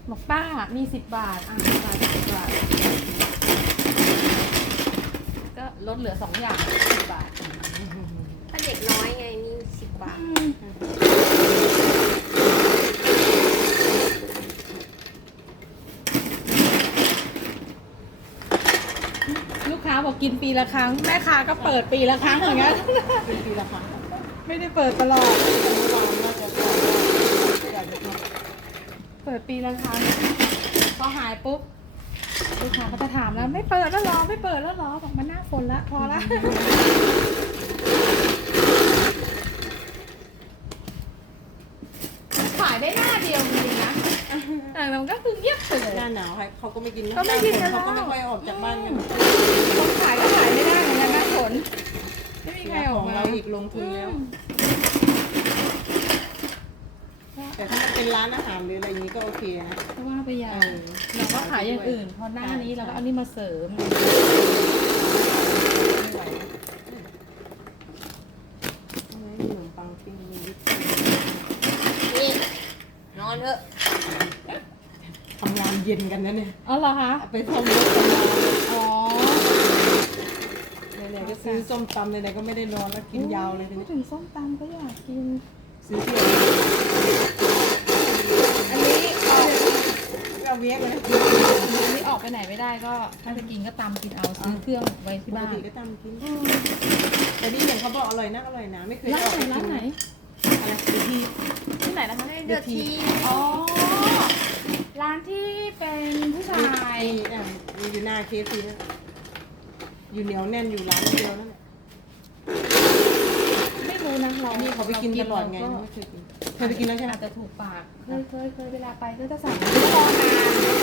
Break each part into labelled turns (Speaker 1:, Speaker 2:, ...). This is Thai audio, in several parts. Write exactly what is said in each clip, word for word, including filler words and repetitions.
Speaker 1: บอกป้ามีสิบบาทอ่ะสิบบาทสิบบาทก็ลดเหลือสองอย่างสิบบาท
Speaker 2: ถ้าเด็กน้อยไงมีสิบบาท
Speaker 1: ลูกค้าบอกกินปีละครั้งแม่ค้าก็เปิดปีละครั้งเหมือนกัน
Speaker 3: เป็นปีละครั้ง
Speaker 1: ไม่ได้เปิดตลอด
Speaker 3: เมื่อวานน่าจะก่อนอยากจะท
Speaker 1: เปิดปีละครั้งพอหายปุ๊บลูกค้าก็จะถามแล้วไม่เปิดแล้วหรอไม่เปิดแล้วหรอบอกมันหน้าฝนละพอละขายได้หน้าเดียวจริงๆนะแต่มันก็คือเงียบไปเลย
Speaker 3: ำหน้าหนาวเขาก็ไม่กิน
Speaker 1: ก็ไม่กินกัน
Speaker 3: เขา
Speaker 1: แล้ว
Speaker 3: ก็ไม่ค่อยออกจากบ้านกัน
Speaker 1: คนขายก็ขายไม่ได้เหมือนกันหน้าฝนไม่มี
Speaker 3: เสี
Speaker 1: ใคร
Speaker 3: ย
Speaker 1: อ
Speaker 3: ข
Speaker 1: อ
Speaker 3: อก ง
Speaker 1: มา
Speaker 3: เราอีกลงทุนแล้ว แต่ถ้ามันเป็นร้านอาหารหรืออะไรอย่างนี้ก็โอเคนะ
Speaker 1: เพราะว่าไปยา
Speaker 3: เออ
Speaker 1: เราก็ขายอย่างอื่น พอหน้านี้เราก็เอานี่มาเสริม
Speaker 3: ไม่ไหวนะไม่ขนมปังปิ้งมีวิปครีม
Speaker 2: นี่นอนเถอะ
Speaker 3: ทำงานเย็นกันนะเนี่ย
Speaker 1: อ๋อเหรอคะ
Speaker 3: เอาไปซ่อมรถทำงาน
Speaker 1: อ๋อ
Speaker 3: ไหนๆก็ซื้อส้มตำไหนๆก็ไม่ได้นอนแล้วกินยาวเลยที
Speaker 1: พูด
Speaker 3: นี้
Speaker 1: ถึงส้มตำก็อยากกิน
Speaker 3: ซื้อเที่ยว
Speaker 1: อันนี้ออก
Speaker 3: เอาเวียกเลย
Speaker 1: อันนี้ออกไปไหนไม่ได้ก็ถ้าจะกินก็ตำกินเอาซื้อเครื่องไว้ที่
Speaker 3: ปก
Speaker 1: บ้าน
Speaker 3: ติก็ตำกิน แต่นี่อย่างเขาบอกอร่อยนะอร่อยนะไม่เคย
Speaker 1: ร้าน
Speaker 3: ออก
Speaker 1: ไหน
Speaker 3: ไป
Speaker 1: ร้าน
Speaker 3: กิน
Speaker 1: ไหน
Speaker 3: อะไรอยู่ที่
Speaker 1: ที่ไหนนะคะ
Speaker 2: เดือดที
Speaker 1: อ๋อ ร้านที่เป็นผู้ชาย
Speaker 3: นี่อ่ะมีอยู่หน้าเคฟีนะอยู่เหนียวแน่นอยู่ร้านเดียวนั่นแหละ
Speaker 1: ไม่รู้นะเรา
Speaker 3: อันนี้เขาไปกินตลอดไง
Speaker 1: เรา
Speaker 3: ไม่เคยกินเคยไปกินแล้วใช่ไหม
Speaker 1: อาจจะถูกปากเคยเคยเคยเวลาไปก็จะสั่งไม่รอนาน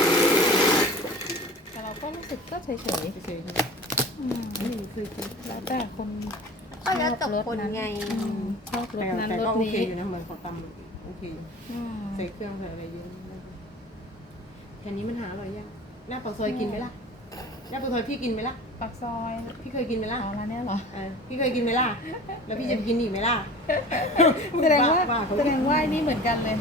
Speaker 1: แต่เราก็รู้สึกก็เฉย
Speaker 3: เฉยๆ
Speaker 1: ๆอืม
Speaker 3: ไม่เคยกิน
Speaker 1: แล้วแต่คน
Speaker 2: ก็แล้วแต่คนไง
Speaker 1: อืมชอบร
Speaker 3: แต่
Speaker 1: สนั้น
Speaker 3: แต่
Speaker 1: ร
Speaker 3: ก็
Speaker 1: ส
Speaker 3: โอ
Speaker 1: นี้
Speaker 3: เคอยู่นะเหมือนเขาตำโอเคอยู่
Speaker 1: อืม
Speaker 3: ใส่เครื่องใส่อะไรเยอะแค่นี้มันหาอร่อยยังหน้าปากซอยกินไหมล่ะหน้าปากซอยพี่กินไหมล่ะ
Speaker 1: ปากซอย
Speaker 3: พี่เคยกินไหมล่ะ
Speaker 1: อ๋อร้านเนี้ยเหรอ
Speaker 3: เออพี่เคยกินไหมล่ะแล้วพี่จะไปกินอีกไหมล่ะ
Speaker 1: แสดงว่า
Speaker 3: เข
Speaker 1: แสดงว่าไอ้นี่เหมือนกันเลย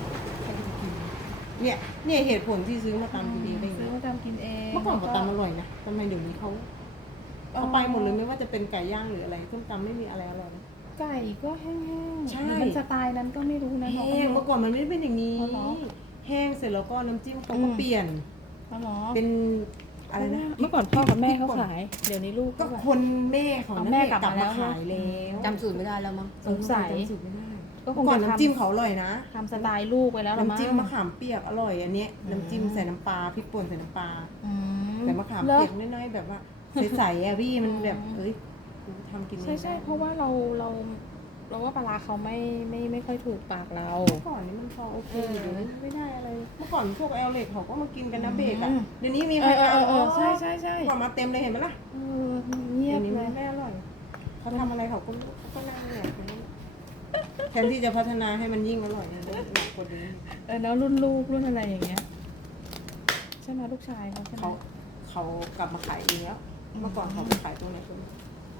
Speaker 3: เนี่ยเนี่ยเหตุผลที่ซื้อมาตำกินเองได้ไง
Speaker 1: ซื้อมาทำกินเอง
Speaker 3: เมื่อก่อนเขาตำอร่อยนะทำไมเดี๋ยวนี้เขาเขาไปหมดเลยไม่ว่าจะเป็นไก่ย่างหรืออะไรส้มตำไม่มีอะไรอร่อยนะ
Speaker 1: ไก่ก็แห้งๆ
Speaker 3: ใช่
Speaker 1: หรือมันสไตล์นั้นก็ไม่รู้นะ
Speaker 3: แห้งเมื่อก่อนมันไม่ได้เป็นอย่างนี้
Speaker 1: อ๋อเหรอ
Speaker 3: แห้งเสร็จแล้วก็น้ำจิ้มเขา
Speaker 1: อื
Speaker 3: ก็
Speaker 1: ม
Speaker 3: เปลี่ยน
Speaker 1: อ๋อเหรอ
Speaker 3: เป็นอะไรนะ
Speaker 1: เมื่อก่อนพ่อกับแม่เขาขาย เดี๋ยวนี้ลูก
Speaker 3: ก็คนแม่ของ
Speaker 1: เอา
Speaker 3: นั่น
Speaker 1: แม่
Speaker 3: แหละ
Speaker 1: กลับ
Speaker 3: กลับ
Speaker 1: มา
Speaker 3: มา
Speaker 1: แล้ว
Speaker 3: ขายแล้ว
Speaker 2: จำสูตรไม่ได้แล้วมั้ง
Speaker 1: สงสัย
Speaker 3: จำสูตรไม่ได้
Speaker 1: ก็ค
Speaker 3: เมื่
Speaker 1: ง
Speaker 3: อก่อน
Speaker 1: จะ
Speaker 3: น้ำจิ้ม
Speaker 1: ทำ
Speaker 3: เขาอร่อยนะ
Speaker 1: ทำสไตล์ลูกไปแล้วละมั้ง
Speaker 3: น้ำจิ้มมะขามเปียกอร่อยอันเนี้ย
Speaker 1: อืม
Speaker 3: น้ำจิ้มใส่น้ำปลาพริกป่นใส่น้ำปลา
Speaker 1: อื
Speaker 3: แต่มะขาม
Speaker 1: หรอ
Speaker 3: เปียกน้อยๆแบบว่าใสๆอ่ะพี่มันแบบ
Speaker 1: อืม
Speaker 3: เอ้ยทำกินเอง
Speaker 1: ใช่ใช่
Speaker 3: ได้
Speaker 1: เพราะว่าเราเราเราว่าปลาร้าเขาไม่ไม่ไม่ค่อยถูกปากเรา
Speaker 3: เมื่อก่อนนี้มันพอโอเคอยู่
Speaker 1: เออ
Speaker 3: ไม่ได้อะไร เมื่อก่อนพวกแอลเล็กเขาก็มากินกันนะเบรกอ่ะ
Speaker 1: อืม
Speaker 3: เดี๋ยวนี้มี
Speaker 1: เอ
Speaker 3: ใคร
Speaker 1: อเออเออ
Speaker 3: ทำ
Speaker 1: ใช่ใช่ใช่
Speaker 3: กว่ามาเต็มเลยเห็นไหมล่ะ
Speaker 1: เออเงีย
Speaker 3: เดี๋
Speaker 1: บ
Speaker 3: ยวนี้
Speaker 1: เล
Speaker 3: มัน
Speaker 1: ย
Speaker 3: ไม่อร่อยเขาทำอะไรเขาก็เขาก็นั่งแบบนั้นแทนที่จะพัฒนาให้มันยิ่งอร่อยนะหนักกว่านี้
Speaker 1: เออแล้วรุ่นลูกรุ่นอะไรอย่างเงี้ยใช่ไหมลูกชายเขาใช่ไหม
Speaker 3: เขาเขากลับมาขายเองแล้ว
Speaker 1: อืม
Speaker 3: เมื่อก่อนเขาไปขายตรงไหนตรงนี้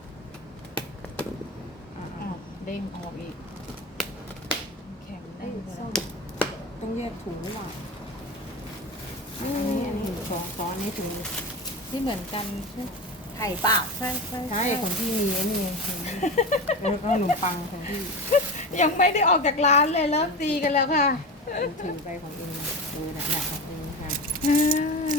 Speaker 3: อ่า
Speaker 1: อ้าวเด้งออกอีกแข็ง
Speaker 3: ๆ
Speaker 1: ได้
Speaker 3: เอ้ย
Speaker 1: อยู่เลย
Speaker 3: ส้มต้องแยกถุงหรือเปล่าอันนี้อันนี้สองสองอันนี้ถุง
Speaker 1: ที่เหมือนกันใช่ไหม
Speaker 2: ไข่เปล่า
Speaker 1: ใช่ใช่
Speaker 3: ใช่ของที่มีไอ้นี่ไงของพี่แล้วก็ขนมปังของพี่
Speaker 1: ยังไม่ได้ออกจากร้านเลยเริ่มตีกันแล้วค่ะ
Speaker 3: ถือไปของเองดูหนักๆของเองค่ะ
Speaker 1: อ่า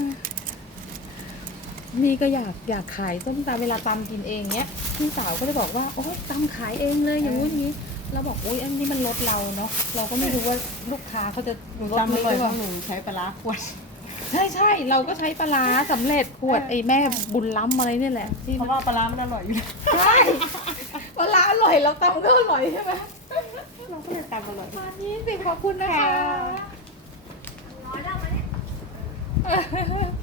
Speaker 1: นี่ก็อยากอยากขายส้มตำเวลาตำกินเองเนี้ยพี่สาวก็เลยบอกว่าโอ้ยตำขายเองเลยอย่างงู้นอย่างนี้เราบอกโอ้ยอันนี้มันลดเราเนาะเราก็ไม่รู้ว่าลูกค้าเขาจะลด
Speaker 3: ตำอ
Speaker 1: ไหม
Speaker 3: ร่อย
Speaker 1: หรือ
Speaker 3: ข
Speaker 1: เป
Speaker 3: อ
Speaker 1: ล่าง
Speaker 3: หนูใช้ปลาร้าขวด
Speaker 1: ใช่ใช่เราก็ใช้ปลาร้าสำเร็จขวดไอ้แม่บุญล้ำอะไรเนี่ยแหละที่
Speaker 3: เพ
Speaker 1: มัน
Speaker 3: ราะว่าปลาร้ามันอร่อยอยู่แล้ว
Speaker 1: ใช่ปลาร้าอร่อยเราตำก็อร่อยใช่ไหม
Speaker 3: เราก็เลยตำอร่อย
Speaker 1: มานี้สิขอบคุณนะคะ
Speaker 2: น้อยแล้วมาเนี่ย